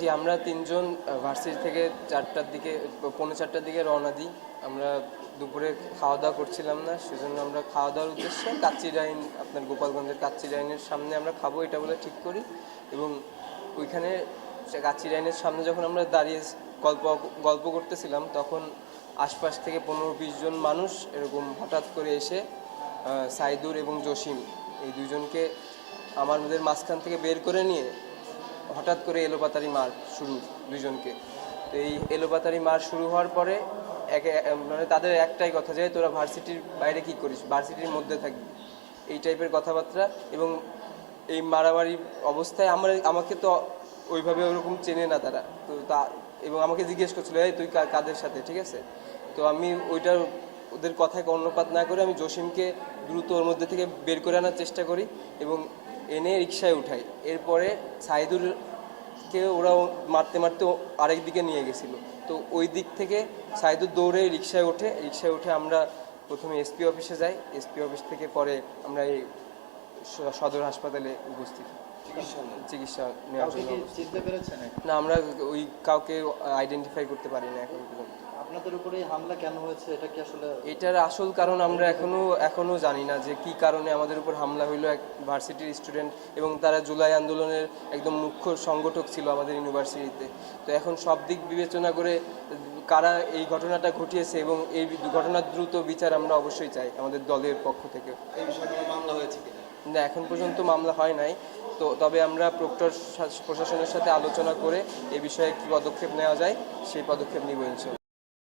জি আমরা তিনজন ভার্সিটি থেকে চারটার দিকে পৌনে চারটার দিকে রওনা দিই আমরা দুপুরে খাওয়া দাওয়া করছিলাম না সেজন্য আমরা খাওয়া দাওয়ার উদ্দেশ্যে কাচ্চি ডাইন আপনার গোপালগঞ্জের কাচ্চি ডাইনের সামনে আমরা খাবো এটা বলে ঠিক করি এবং ওইখানে কাচ্চি ডাইনের সামনে যখন আমরা দাঁড়িয়ে গল্প গল্প করতেছিলাম তখন আশপাশ থেকে পনেরো বিশ জন মানুষ এরকম হঠাৎ করে এসে সাইদুর এবং জসিম এই দুজনকে আমাদের মাঝখান থেকে বের করে নিয়ে হঠাৎ করে এলোপাতারি মার শুরু দুজনকে তো এই এলোপাতারি মার শুরু হওয়ার পরে একে মানে তাদের একটাই কথা যে তোরা ভার্সিটির বাইরে কি করিস ভার্সিটির মধ্যে থাকবি এই টাইপের কথাবার্তা এবং এই মারামারি অবস্থায় আমার আমাকে তো ওইভাবে ওরকম চেনে না তারা তো তা এবং আমাকে জিজ্ঞেস করছিল এই তুই কাদের সাথে ঠিক আছে তো আমি ওইটার ওদের কথায় কর্ণপাত না করে আমি জসিমকে দ্রুত ওর মধ্যে থেকে বের করে আনার চেষ্টা করি এবং এনে রিক্সায় উঠাই এরপরে সাইদুরকে ওরা মারতে মারতে আরেক দিকে নিয়ে গেছিলো তো ওই দিক থেকে সাইদুর দৌড়ে রিক্সায় ওঠে রিক্সায় উঠে আমরা প্রথমে এসপি অফিসে যাই এসপি অফিস থেকে পরে আমরা এই সদর হাসপাতালে উপস্থিত চিকিৎসা নেওয়ার জন্য না আমরা ওই কাউকে আইডেন্টিফাই করতে পারি না এখন পর্যন্ত আপনাদের উপরে হামলা কেন হয়েছে এটা কি আসলে এটার আসল কারণ আমরা এখনো এখনো জানি না যে কি কারণে আমাদের উপর হামলা হইলো এক ভার্সিটির স্টুডেন্ট এবং তারা জুলাই আন্দোলনের একদম মুখ্য সংগঠক ছিল আমাদের ইউনিভার্সিটিতে তো এখন সব দিক বিবেচনা করে কারা এই ঘটনাটা ঘটিয়েছে এবং এই ঘটনার দ্রুত বিচার আমরা অবশ্যই চাই আমাদের দলের পক্ষ থেকে এই বিষয়ে মামলা হয়েছে না এখন পর্যন্ত মামলা হয় নাই তো তবে আমরা প্রক্টর প্রশাসনের সাথে আলোচনা করে এ বিষয়ে কী পদক্ষেপ নেওয়া যায় সেই পদক্ষেপ নিব ইনশাল্লাহ